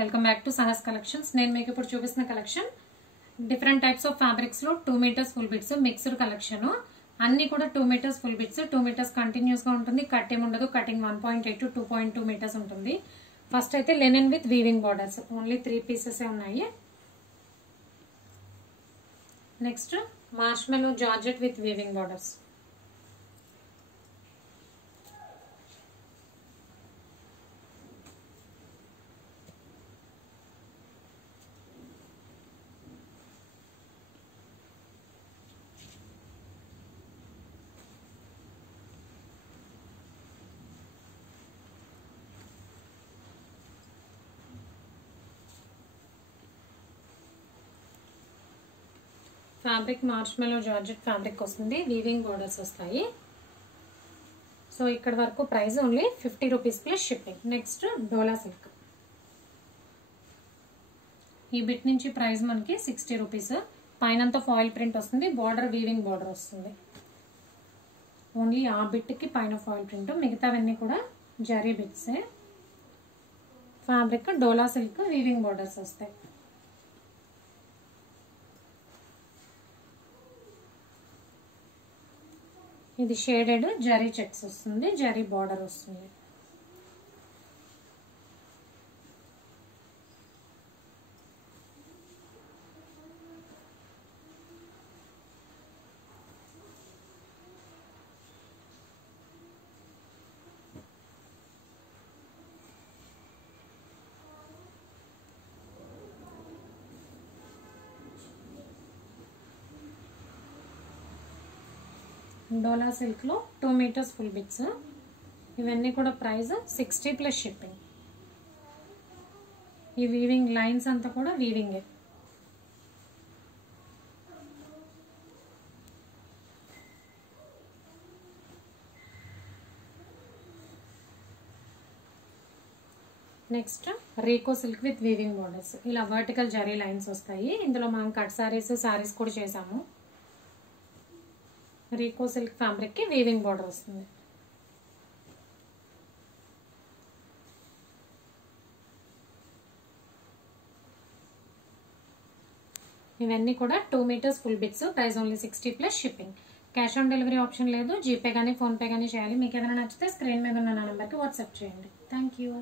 Welcome back to Sahas collections. నేను మీకు ఇప్పుడు చూపిస్తున్న collection different types of fabrics లో 2 metres full bits mixed collection. అన్ని కూడా 2 metres full bits. 2 metres continuous గా ఉంటుంది, కట్టింగ్ ఉండదు. కటింగ్ 1.8 to 2.2 మీటర్స్ ఉంటుంది. ఫస్ట్ అయితే linen with weaving borders, only 3 pieces ఉన్నాయి. Next marshmallow georgette with weaving borders. Fabric marshmallow georgette fabric వస్తుంది, weaving borders వస్తాయి. సో ఇక్కడ వరకు price only 50 rupees plus shipping. Next డోలా సిల్క్. ఈ bit నుంచి price మనకి 60 రూపీస్. పైనంతా ఫాయిల్ ప్రింట్ వస్తుంది, బార్డర్ వీవింగ్ బార్డర్ వస్తుంది. ఓన్లీ ఆ బిట్కి పైన ఫాయిల్ ప్రింట్, మిగతావన్నీ కూడా జరీ బిట్సే. ఫ్యాబ్రిక్ డోలా సిల్క్, వీవింగ్ బార్డర్స్ వస్తాయి. ఇది షేడెడ్ జరీ చెక్స్ వస్తుంది, జరీ బార్డర్ వస్తుంది. డోలా సిల్క్ లో 2 మీటర్స్ ఫుల్ బిట్స్. ఇవన్నీ కూడా ప్రైస్ 60 ప్లస్ షిప్పింగ్. ఈ వీవింగ్ లైన్స్ అంతా కూడా వీవింగే. Next Rico silk with weaving borders. ఇలా వర్టికల్ జరీ లైన్స్ వస్తాయి. ఇందులో మనం కట్ సారీస్ కూడా చేసాము. రీకో సిల్క్ ఫ్యాబ్రిక్ కి వీవింగ్ బార్డర్ వస్తుంది. ఇవన్నీ కూడా 2 metres full bits. Price only 60 plus shipping. Cash on delivery option లేదు. జీపే కానీ ఫోన్ పే కానీ చేయాలి. మీకు ఏదైనా నచ్చితే స్క్రీన్ మీద ఉన్న నా నెంబర్కి వాట్సాప్ చేయండి. Thank you.